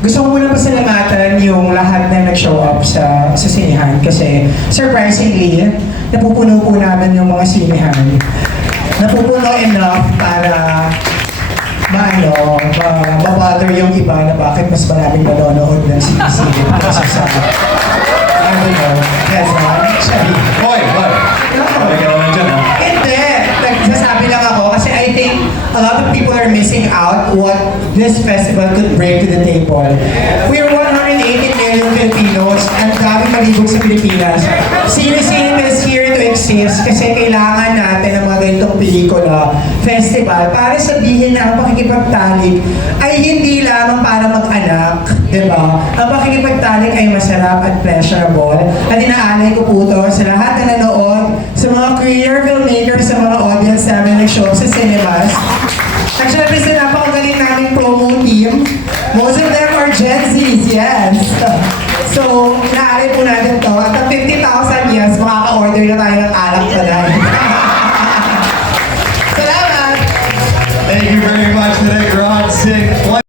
Gusto ko muna pasalamatan yung lahat na nag-show up sa sinihan kasi surprisingly, napupuno po namin yung mga sinihan. Napupuno enough para mabother yung iba na bakit mas maraming manonood ng sinisili kasi sa Quezon. Hoy! Sabi ka naman dyan, ha? Hindi! Nagsasabi lang ako kasi I think a lot of people are missing out what this festival could bring to the table. We're 180 million Filipinos at daming malibog sa Pilipinas. Sino-sino is here to exist kasi kailangan natin ng mga ganitong pelikula, festival, para sabihin na ang pakikipagtalik ay hindi lamang para mag-anak, di ba? Ang pakikipagtalik ay masarap at pleasurable. At inaalay ko po ito sa lahat na nanood, sa mga career filmmakers, sa mga audience namin nag-show sa cinemas. At syempre sa napakagaling naming promo team, most of them are Gen Zs, yes. So, inaalay po natin to. At ang 50,000, yes, makaka-order na tayo ng alak pa dahil. Salamat! Thank you very much, Direk Rod Sig.